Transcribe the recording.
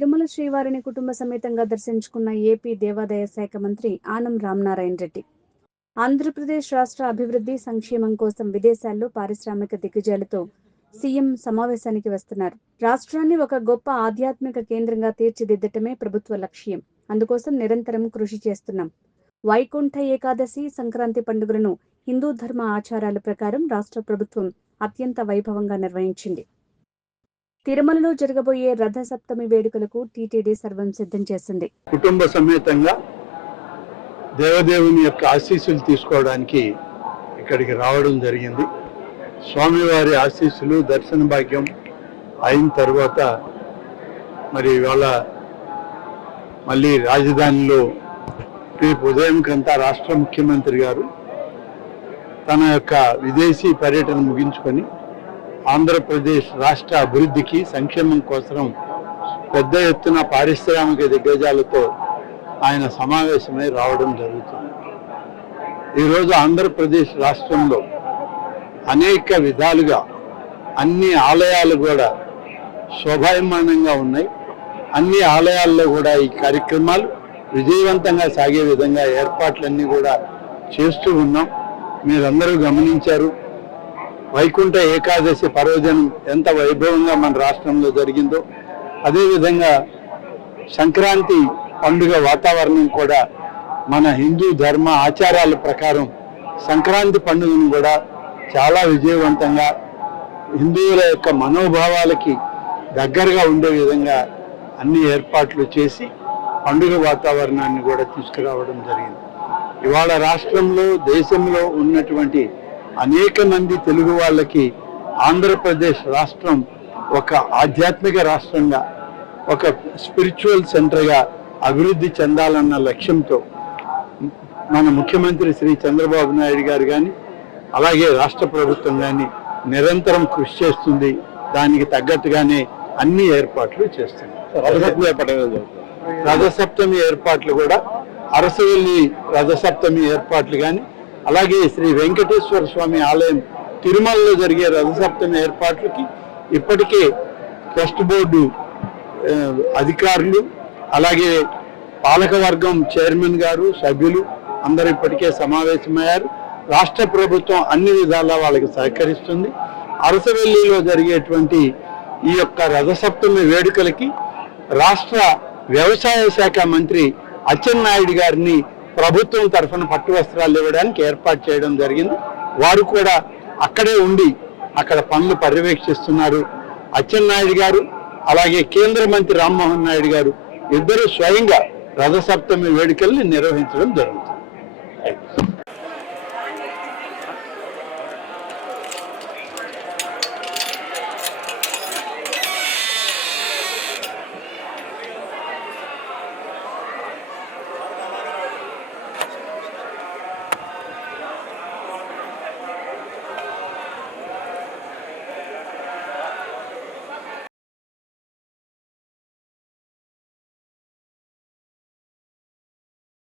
తిరుమల శ్రీవారిని కుటుంబ సమేతంగా దర్శించుకున్న ఏపీ దేవాదాయ శాఖ మంత్రి ఆనం రామనారాయణ రెడ్డి ఆంధ్రప్రదేశ్ రాష్ట్ర అభివృద్ధి సంక్షేమం కోసం విదేశాల్లో పారిశ్రామిక దిగ్గజాలతో సీఎం సమావేశానికి వస్తున్నారు. రాష్ట్రాన్ని ఒక గొప్ప ఆధ్యాత్మిక కేంద్రంగా తీర్చిదిద్దటమే ప్రభుత్వ లక్ష్యం. అందుకోసం నిరంతరం కృషి చేస్తున్నాం. వైకుంఠ ఏకాదశి, సంక్రాంతి పండుగలను హిందూ ధర్మ ఆచారాల ప్రకారం రాష్ట్ర ప్రభుత్వం అత్యంత వైభవంగా నిర్వహించింది. తిరుమలలో జరగబోయే రథ సప్తమి వేడుకలకు టీటీడీ సర్వం సిద్ధం చేసింది. కుటుంబ సమేతంగా దేవదేవుని యొక్క ఆశీస్సులు తీసుకోవడానికి ఇక్కడికి రావడం జరిగింది. స్వామివారి ఆశీస్సులు దర్శన భాగ్యం అయిన తర్వాత మరి ఇవాళ మళ్ళీ రాజధానిలో రేపు ఉదయంకంతా రాష్ట్ర ముఖ్యమంత్రి గారు తన యొక్క విదేశీ పర్యటన ముగించుకొని ఆంధ్రప్రదేశ్ రాష్ట్ర అభివృద్ధికి సంక్షేమం కోసం పెద్ద ఎత్తున పారిశ్రామిక దిగ్గజాలతో ఆయన సమావేశమై రావడం జరుగుతుంది. ఈరోజు ఆంధ్రప్రదేశ్ రాష్ట్రంలో అనేక విధాలుగా అన్ని ఆలయాలు కూడా శోభాయమానంగా ఉన్నాయి. అన్ని ఆలయాల్లో కూడా ఈ కార్యక్రమాలు విజయవంతంగా సాగే విధంగా ఏర్పాట్లన్నీ కూడా చేస్తూ ఉన్నాం. మీరందరూ గమనించారు. వైకుంఠ ఏకాదశి పర్వదినం ఎంత వైభవంగా మన రాష్ట్రంలో జరిగిందో, అదేవిధంగా సంక్రాంతి పండుగ వాతావరణం కూడా మన హిందూ ధర్మ ఆచారాల ప్రకారం సంక్రాంతి పండుగను కూడా చాలా విజయవంతంగా హిందువుల యొక్క మనోభావాలకి దగ్గరగా ఉండే విధంగా అన్ని ఏర్పాట్లు చేసి పండుగ వాతావరణాన్ని కూడా తీసుకురావడం జరిగింది. ఇవాళ రాష్ట్రంలో దేశంలో ఉన్నటువంటి అనేక మంది తెలుగు వాళ్ళకి ఆంధ్రప్రదేశ్ రాష్ట్రం ఒక ఆధ్యాత్మిక రాష్ట్రంగా, ఒక స్పిరిచువల్ సెంటర్గా అభివృద్ధి చెందాలన్న లక్ష్యంతో మన ముఖ్యమంత్రి శ్రీ చంద్రబాబు నాయుడు గారు కానీ అలాగే రాష్ట్ర ప్రభుత్వం కానీ నిరంతరం కృషి చేస్తుంది. దానికి తగ్గట్టుగానే అన్ని ఏర్పాట్లు చేస్తుంది. రథసప్తమి ఏర్పాట్లు కూడా అరసవెల్లి రథసప్తమి ఏర్పాట్లు కానీ, అలాగే శ్రీ వెంకటేశ్వర స్వామి ఆలయం తిరుమలలో జరిగే రథసప్తమి ఏర్పాట్లకి ఇప్పటికే ట్రస్ట్ బోర్డు అధికారులు, అలాగే పాలకవర్గం చైర్మన్ గారు, సభ్యులు అందరూ ఇప్పటికే సమావేశమయ్యారు. రాష్ట్ర ప్రభుత్వం అన్ని విధాలా వాళ్ళకి సహకరిస్తుంది. అరసవెల్లిలో జరిగేటువంటి ఈ యొక్క రథసప్తమి వేడుకలకి రాష్ట్ర వ్యవసాయ శాఖ మంత్రి అచ్చెన్నాయుడు గారిని ప్రభుత్వం తరఫున పట్టు వస్త్రాలు ఇవ్వడానికి ఏర్పాటు చేయడం జరిగింది. వారు కూడా అక్కడే ఉండి అక్కడ పనులు పర్యవేక్షిస్తున్నారు. అచ్చెన్నాయుడు గారు అలాగే కేంద్ర మంత్రి రామ్మోహన్ నాయుడు గారు ఇద్దరు స్వయంగా రథసప్తమి వేడుకల్ని నిర్వహించడం జరుగుతుంది.